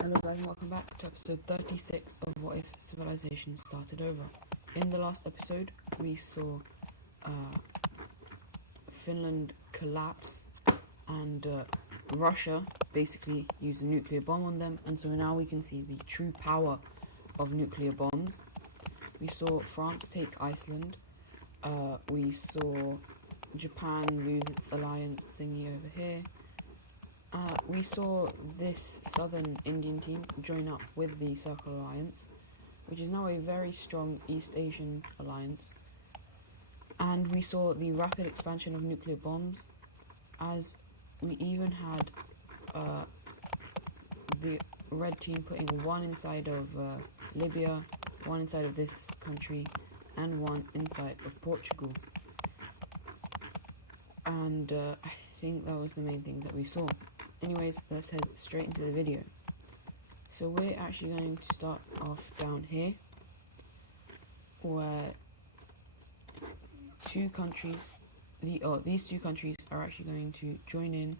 Hello guys and welcome back to episode 36 of What If Civilization Started Over. In the last episode we saw Finland collapse and Russia basically used a nuclear bomb on them, and so now we can see the true power of nuclear bombs. We saw France take Iceland, we saw Japan lose its alliance thingy over here. We saw this southern Indian team join up with the Circle Alliance, which is now a very strong East Asian alliance. And we saw the rapid expansion of nuclear bombs, as we even had the red team putting one inside of Libya, one inside of this country, and one inside of Portugal. And I think that was the main things that we saw. Anyways, let's head straight into the video. So we're actually going to start off down here, where these two countries are actually going to join in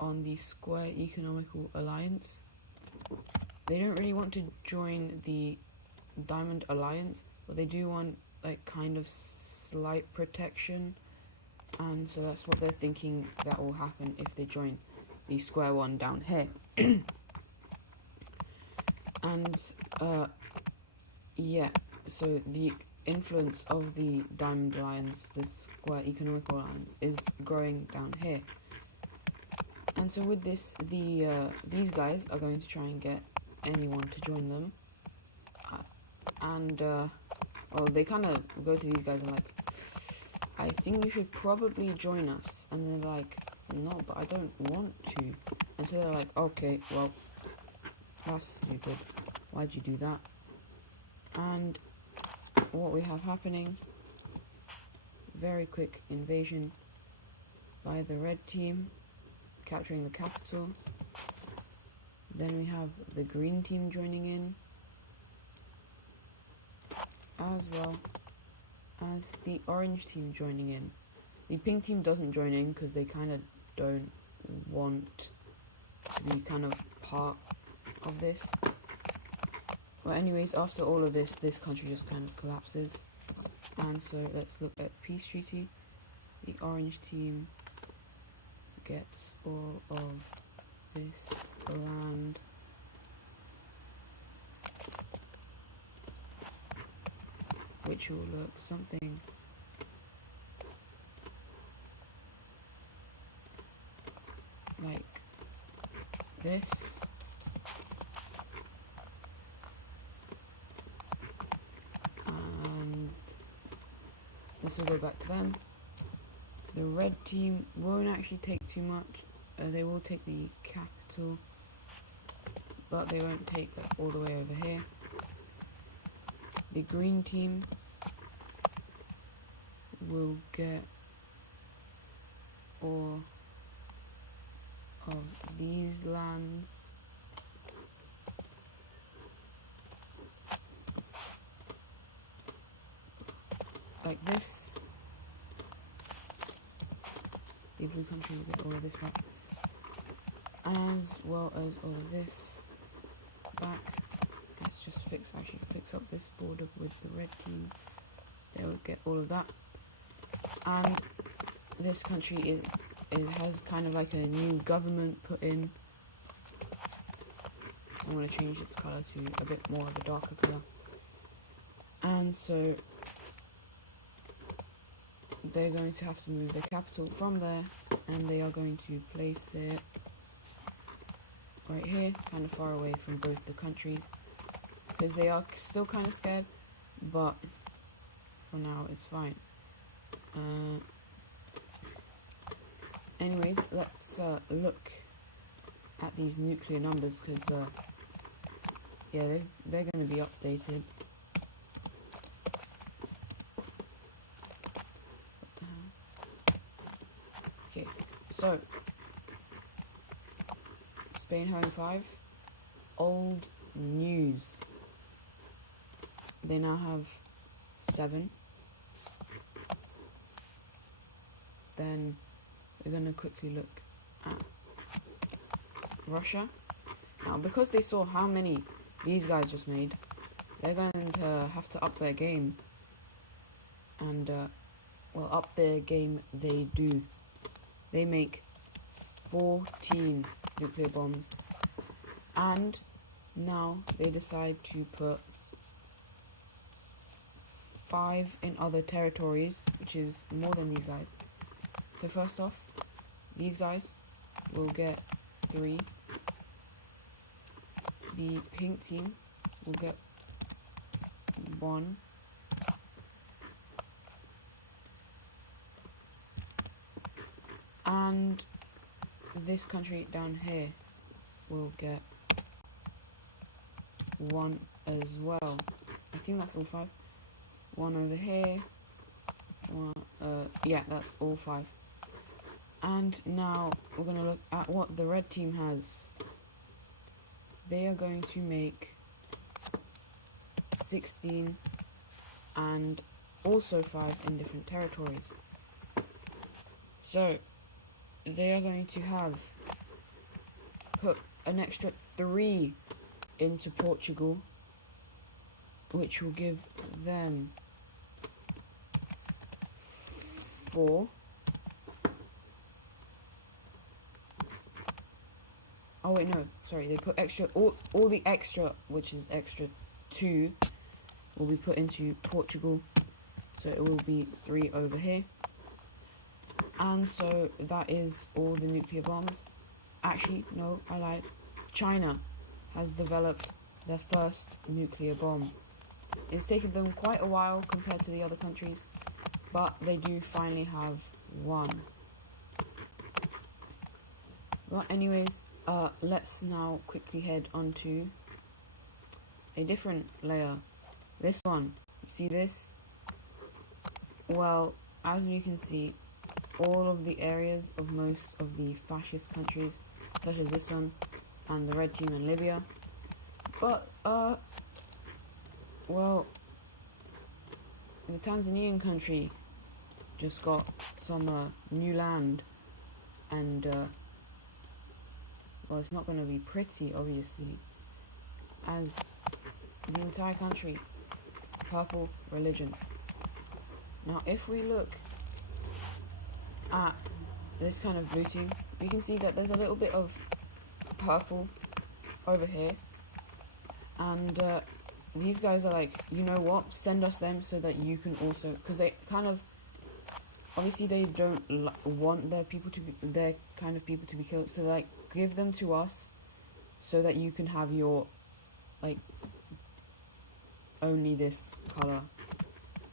on the Square Economical Alliance. They don't really want to join the Diamond Alliance, but they do want like kind of slight protection. And so that's what they're thinking that will happen if they join the square one down here. And yeah, so the influence of the Diamond Alliance, the Square Economical Alliance, is growing down here. And so with this, these guys are going to try and get anyone to join them. Well, they kind of go to these guys and like, I think you should probably join us. And they're like, no, but I don't want to. And so they're like, okay, well, that's stupid. Why'd you do that? And what we have happening, very quick invasion by the red team, capturing the capital. Then we have the green team joining in, as well as the orange team joining in. The pink team doesn't join in because they kind of don't want to be kind of part of this. Well, anyways, after all of this, this country just kind of collapses. And so let's look at peace treaty. The orange team gets all of this land. Which will look something like this. And this will go back to them. The red team won't actually take too much. They will take the capital, but they won't take that all the way over here. The green team will get all of these lands. Like this. The blue country will get all of this back, as well as all of this back. Let's just fix up this border with the red team. They will get all of that. And this country has kind of like a new government put in. I'm going to change its colour to a bit more of a darker colour. And so they're going to have to move the capital from there, and they are going to place it right here, kind of far away from both the countries, because they are still kind of scared, but for now it's fine. Anyways, let's look at these nuclear numbers, because yeah, they're going to be updated. What the hell? Okay, so Spain having 5. Old news. They now have 7. Then we're going to quickly look at Russia. Now, because they saw how many these guys just made, they're going to have to up their game. And, well, up their game they do. They make 14 nuclear bombs. And now they decide to put 5 in other territories, which is more than these guys. So first off, these guys will get 3. The pink team will get 1. And this country down here will get 1 as well. I think that's all 5. 1 over here. 1, yeah, that's all 5. And now we're going to look at what the red team has. They are going to make 16 and also 5 in different territories. So they are going to have put an extra 3 into Portugal, which will give them 4. Oh wait, no, sorry, they put extra, all the extra, which is extra 2, will be put into Portugal, so it will be 3 over here. And so that is all the nuclear bombs. Actually, no, I lied. China has developed their first nuclear bomb. It's taken them quite a while compared to the other countries, but they do finally have one. But anyways, let's now quickly head on to a different layer. This one, you see this? Well, as you can see, all of the areas of most of the fascist countries, such as this one, and the red team in Libya. But, well, the Tanzanian country just got some, new land, and, well, it's not going to be pretty, obviously, as the entire country, purple religion. Now, if we look at this kind of blue team, you can see that there's a little bit of purple over here, and these guys are like, you know what, send us them so that you can also, because they kind of, obviously they don't want their people to be, their kind of people to be killed, so like, give them to us so that you can have your, like, only this color.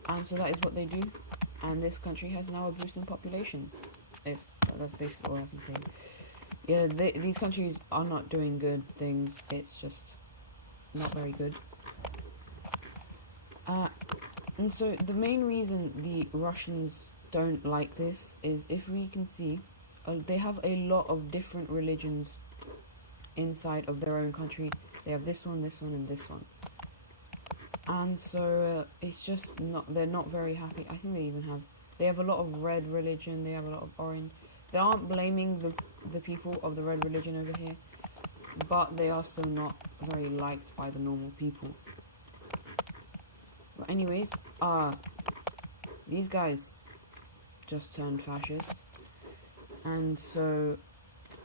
And so that is what they do, and this country has now a boost in population, if that's basically all I can say. Yeah, these countries are not doing good things, it's just not very good. And so the main reason the Russians don't like this is, if we can see, they have a lot of different religions inside of their own country. They have this one, and this one. And so it's just not, they're not very happy. I think they have a lot of red religion, they have a lot of orange. They aren't blaming the people of the red religion over here, but they are still not very liked by the normal people. But anyways, these guys just turned fascist. And so,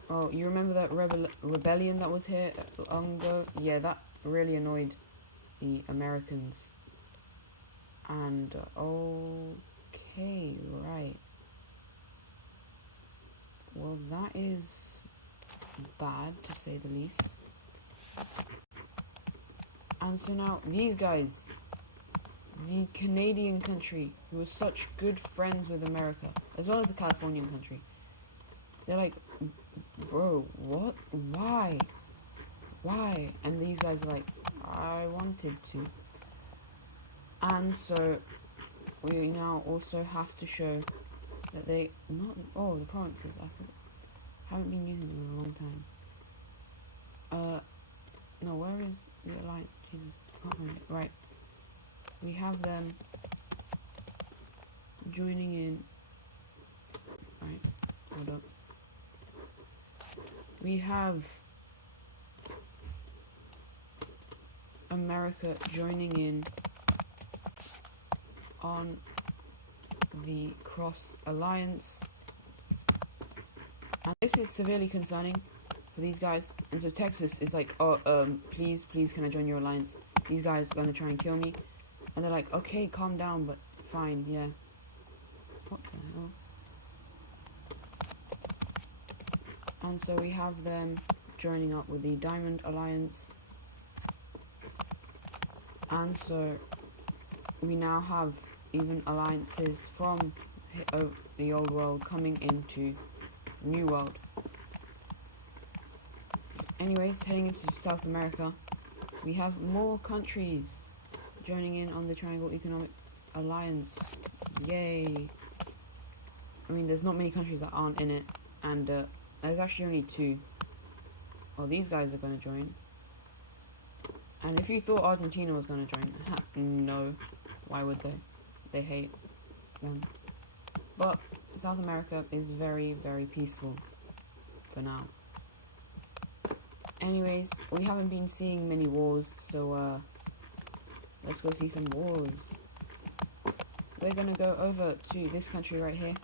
oh, you remember that rebellion that was here long ago? Yeah, that really annoyed the Americans. And, okay, right. Well, that is bad, to say the least. And so now, these guys, the Canadian country, who was such good friends with America, as well as the Californian country, they're like, bro, what? Why? Why? And these guys are like, I wanted to. And so, we now also have to show that they, the provinces, haven't been using them in a long time. No, where is the alliance? Jesus, I can't find it. Right. We have them joining in. Right, hold up. We have America joining in on the Cross Alliance. And this is severely concerning for these guys. And so Texas is like, oh, please, can I join your alliance? These guys are gonna try and kill me. And they're like, okay, calm down, but fine, yeah. What the hell? And so we have them joining up with the Diamond Alliance. And so we now have even alliances from the old world coming into the new world. Anyways, heading into South America, we have more countries joining in on the Triangle Economic Alliance. Yay! I mean, there's not many countries that aren't in it, and there's actually only 2. Oh, these guys are going to join. And if you thought Argentina was going to join, no. Why would they? They hate them. But South America is very, very peaceful for now. Anyways, we haven't been seeing many wars, so let's go see some wars. We're going to go over to this country right here,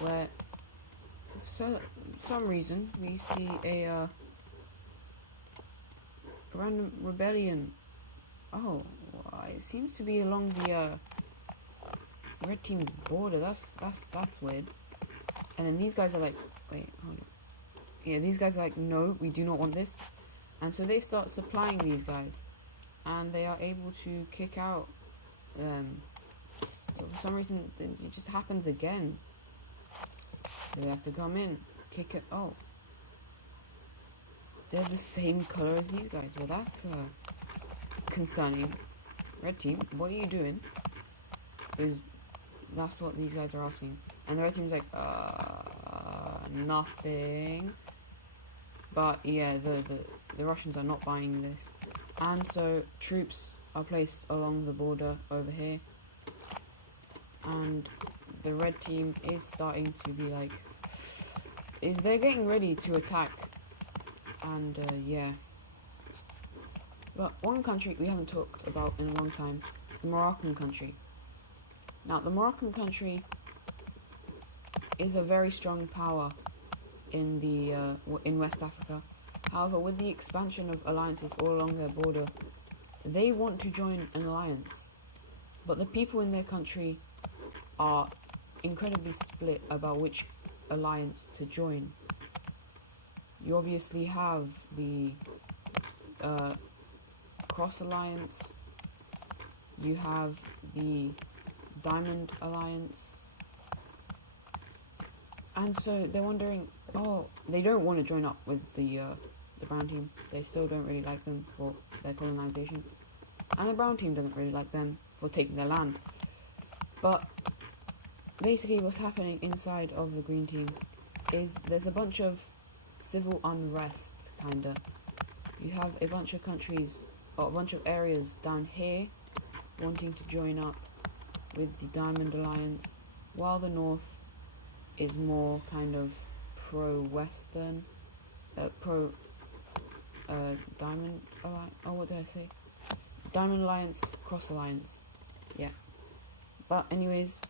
where for some reason we see a random rebellion. Oh, it seems to be along the red team's border. That's weird. And then these guys are like, wait, hold on. Yeah, these guys are like, no, we do not want this. And so they start supplying these guys, and they are able to kick out them. But for some reason, it just happens again. So they have to come in, kick it. Oh, they're the same color as these guys. Well, that's concerning. Red team, what are you doing? That's what these guys are asking. And the red team's like, nothing. But yeah, the Russians are not buying this. And so troops are placed along the border over here. And the red team is starting to be like, they're getting ready to attack. And yeah. But one country we haven't talked about in a long time is the Moroccan country. Now, the Moroccan country is a very strong power in in West Africa. However, with the expansion of alliances all along their border, they want to join an alliance. But the people in their country are incredibly split about which alliance to join. You obviously have the Cross Alliance, you have the Diamond Alliance, and so they're wondering, oh, they don't want to join up with the brown team. They still don't really like them for their colonization, and the brown team doesn't really like them for taking their land. But basically what's happening inside of the green team is there's a bunch of civil unrest, kinda. You have a bunch of countries, or a bunch of areas down here wanting to join up with the Diamond Alliance, while the north is more kind of pro-Western, Diamond Alliance, oh, what did I say? Diamond Alliance, Cross Alliance, yeah. But anyways,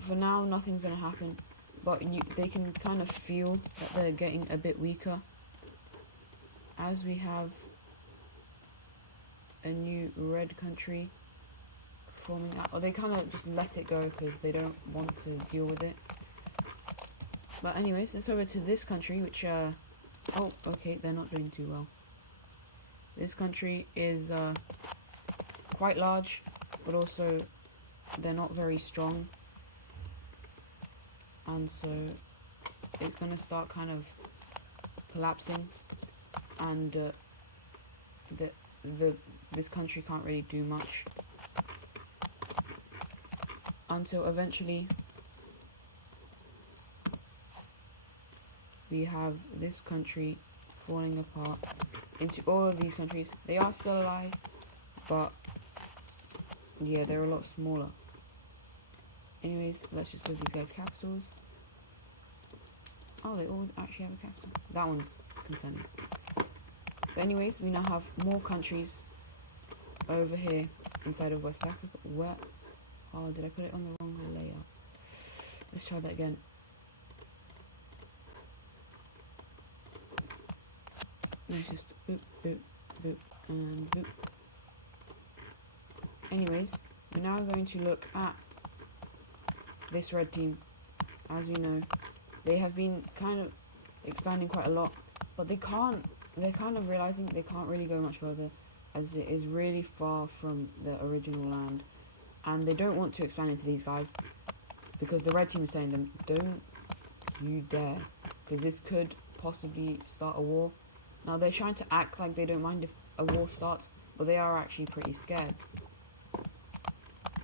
for now, nothing's gonna happen, but they can kind of feel that they're getting a bit weaker, as we have a new red country forming out. Or they kind of just let it go because they don't want to deal with it. But anyways, let's over to this country, which oh, okay, they're not doing too well. This country is quite large, but also they're not very strong, and so it's gonna start kind of collapsing, and this country can't really do much until eventually we have this country falling apart into all of these countries. They are still alive, but yeah, they're a lot smaller. Anyways, let's just go to these guys' capitals. Oh, they all actually have a capital. That one's concerning. But anyways, we now have more countries over here inside of West Africa. Where? Oh, did I put it on the wrong layout? Let's try that again. Let's just boop, boop, boop, and boop. Anyways, we're now going to look at this red team. As we know, they have been kind of expanding quite a lot, but they're kind of realizing they can't really go much further, as it is really far from the original land, and they don't want to expand into these guys, because the red team is saying to them, don't you dare, because this could possibly start a war. Now they're trying to act like they don't mind if a war starts, but they are actually pretty scared.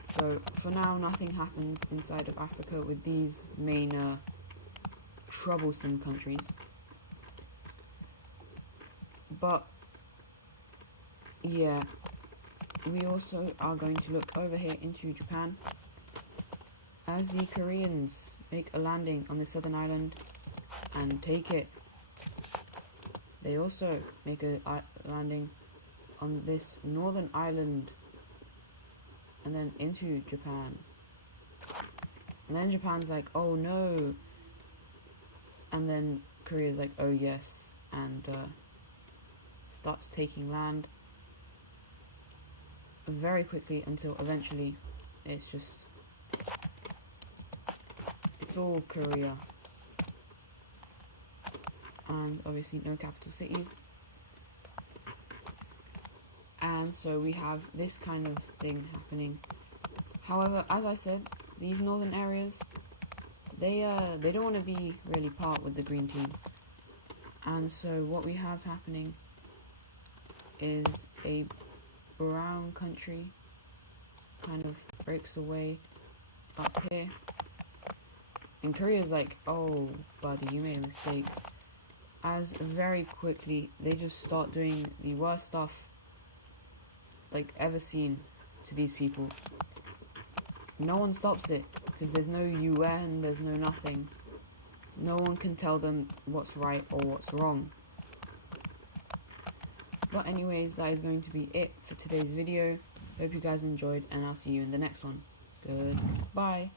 So for now, nothing happens inside of Africa with these main troublesome countries. But yeah, we also are going to look over here into Japan, as the Koreans make a landing on the southern island and take it. They also make a landing on this northern island and then into Japan. And then Japan's like, oh no. And then Korea's like, oh yes, and starts taking land very quickly until eventually it's all Korea. And obviously no capital cities. And so we have this kind of thing happening. However, as I said, these northern areas, they don't want to be really part with the green team. And so what we have happening is a brown country kind of breaks away up here. And Korea's like, oh buddy, you made a mistake. As very quickly they just start doing the worst stuff like ever seen to these people. No one stops it, because there's no UN, there's no nothing. No one can tell them what's right or what's wrong. But anyways, that is going to be it for today's video. Hope you guys enjoyed, and I'll see you in the next one. Goodbye.